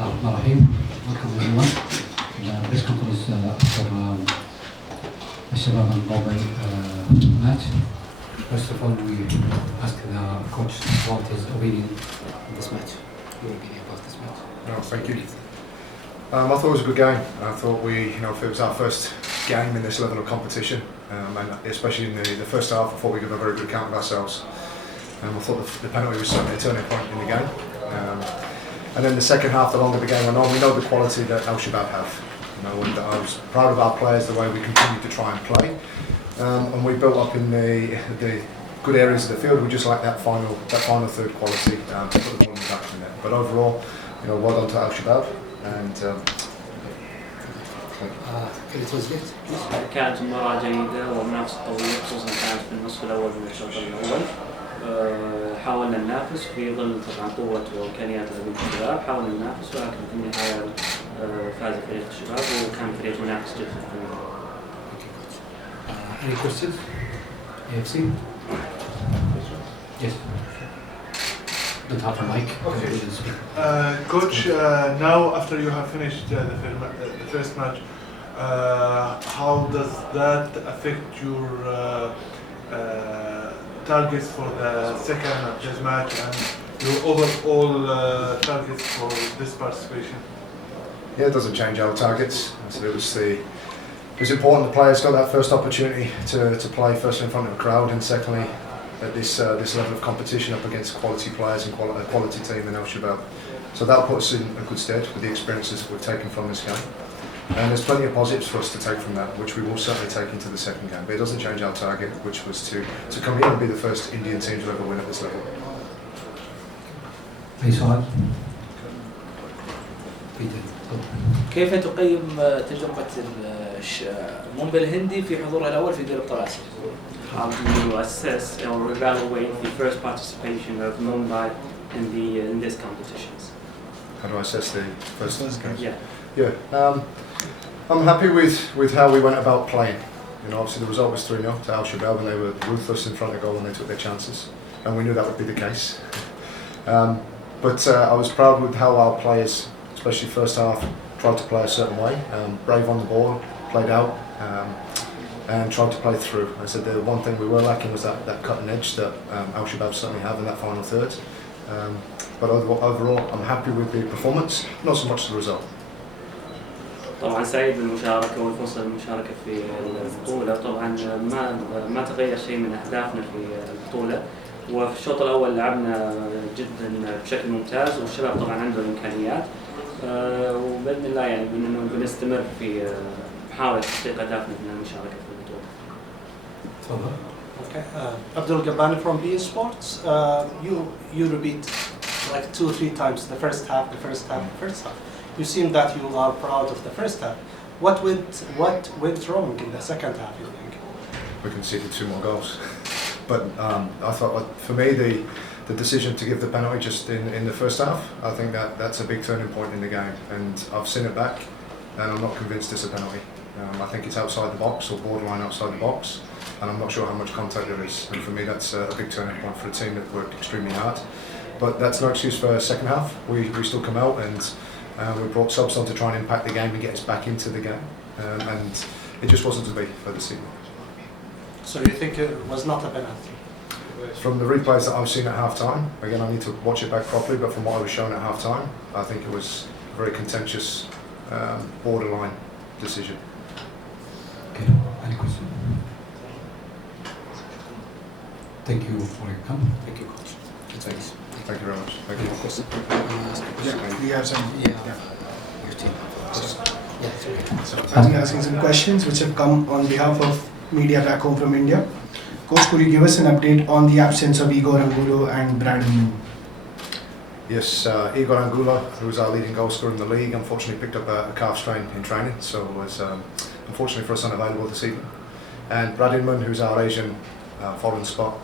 Bismillahirrahmanirrahim. Welcome everyone. This conference for the Shabab and Mumbai match. First of all, we ask the coach what his opinion on this match. Your opinion about this match? No, thank you. I thought it was a good game. I thought if it was our first game in this level of competition, and especially in the first half, I thought we gave a very good account of ourselves. I thought the penalty was certainly a turning point in the game. And then the second half, the longer the game went on, we know the quality that Shabab have. And I was proud of our players, the way we continued to try and play. And we built up in the good areas of the field. We just like that final third quality to put the ball in the back of the net. But overall, well done to Shabab. And كانت مباراة جيدة ومنافسة قوية خصوصا كانت في النصف الأول من الشوط الأول. حاولنا ننافس في ظل طبعا قوة وإمكانيات لاعبين الشباب، حاولنا ننافس ولكن في النهاية فاز فريق الشباب وكان فريق منافس جدا في المباراة. Any questions? AFC? Yes. Don't have a mic. Okay. Coach, now after you have finished the first match, how does that affect your targets for the second of this match and your overall targets for this participation? Yeah, it doesn't change our targets. So it was important the players got that first opportunity to play first in front of a crowd, and secondly at this level of competition up against quality players and a quality team in Shabab. So that'll put us in a good stead with the experiences we've taken from this game. And there's plenty of positives for us to take from that, which we will certainly take into the second game. But it doesn't change our target, which was to come here and be the first Indian team to ever win at this level. كيف تقيم تجربة مومباي الهندي في حضورها الأول في دوري أبطال آسيا؟ How do you assess or evaluate the first participation of Mumbai in these competitions? How do I assess the first game? Yeah. I'm happy with how we went about playing. Obviously the result was 3-0 to Shabab, and they were ruthless in front of goal and they took their chances, and we knew that would be the case. But I was proud with how our players, especially first half, tried to play a certain way, brave on the ball, played out, and tried to play through. I said the one thing we were lacking was that cutting edge that Shabab certainly have in that final third. But overall, I'm happy with the performance, not so much the result. طبعا سعيد بالمشاركة والفرصة للمشاركة في البطولة. طبعا ما تغير شيء من أهدافنا في البطولة، وفي الشوط الأول لعبنا جدا بشكل ممتاز، والشباب طبعا عنده الإمكانيات، وبإذن الله يعني بنستمر في محاولة تحقيق أهدافنا من المشاركة في البطولة. تفضل. Okay. Abdul Gabbani from BE Sports. You repeat like 2-3 times the first half. You seem that you are proud of the first half. What went wrong in the second half, you think? We conceded 2 more goals. But I thought, for me, the decision to give the penalty just in the first half, I think that's a big turning point in the game. And I've seen it back, and I'm not convinced it's a penalty. I think it's outside the box or borderline outside the box, and I'm not sure how much contact there is. And for me, that's a big turning point for a team that worked extremely hard. But that's no excuse for second half. We still come out and we brought subs on to try and impact the game and get us back into the game. And it just wasn't to be for the season. So you think it was not a penalty? From the replays that I've seen at half-time, again I need to watch it back properly, but from what I was shown at half-time, I think it was a very contentious, borderline decision. Okay, any question? Thank you for your comment. Thank you, coach. Thanks. Thank you very much. Thank you. We have some. Your team. I'll be asking some questions which have come on behalf of media back home from India. Coach, could you give us an update on the absence of Igor Angulo and Brad Moon? Yes, Igor Angulo, who's our leading goal scorer in the league, unfortunately picked up a calf strain in training, so was unfortunately for us unavailable this evening. And Brad Inman, who's our Asian foreign spot,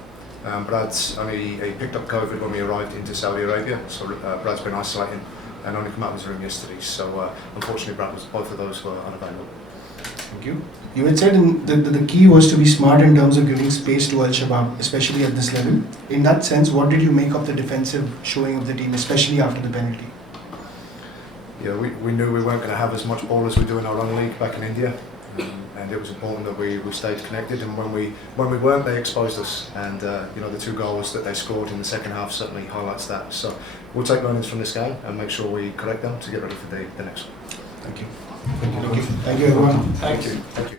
Brad's he picked up COVID when we arrived into Saudi Arabia, so Brad's been isolating and only come out of his room yesterday. So unfortunately, both of those were unavailable. Thank you. You had said the key was to be smart in terms of giving space to Shabab, especially at this level. In that sense, what did you make of the defensive showing of the team, especially after the penalty? Yeah, we knew we weren't going to have as much ball as we do in our own league back in India, and it was important that we stayed connected. And when we weren't, they exposed us. And the 2 goals that they scored in the second half certainly highlights that. So we'll take learnings from this game and make sure we correct them to get ready for the next one. Thank you. Thank you, everyone. Thank you.